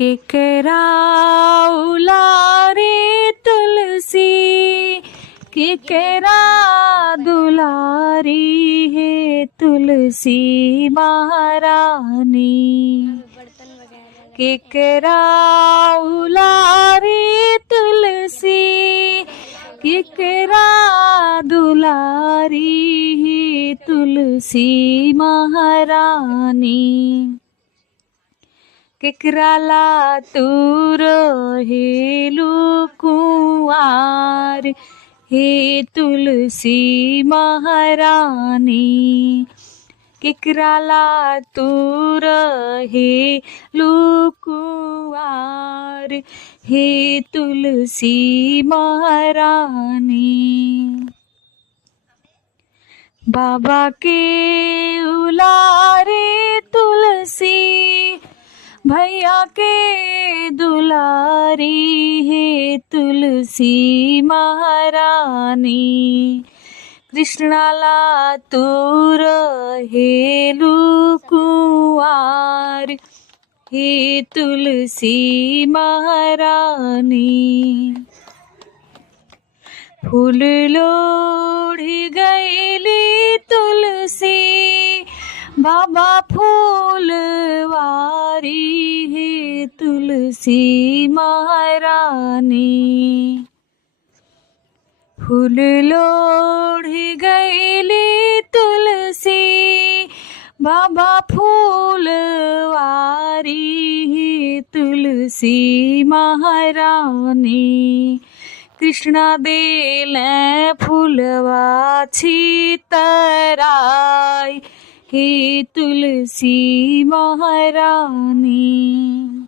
केकरा उलारे तुलसी, केकरा दुलारी है तुलसी महारानी। केकरा उलारे तुलसी, केकरा दुलारी है तुलसी महारानी। केकरा लातूर हेलु कुंवार हे तुलसी महारानी। केकरा लातूर हेलु कुंवार हे तुलसी महारानी। बाबा के उलारे तुलसी, भैया के दुलारी है तुलसी महारानी। कृष्णा लातूर हेलु कुंवार हे तुलसी महारानी। फूल लोढ़ी गईली तुलसी, बाबा फूलवारी है तुलसी महारानी। फूल लोढ़ी गईली तुलसी, बाबा फूलवारी है तुलसी महारानी। कृष्णा देले फूलवा छितराय हे तुलसी महारानी।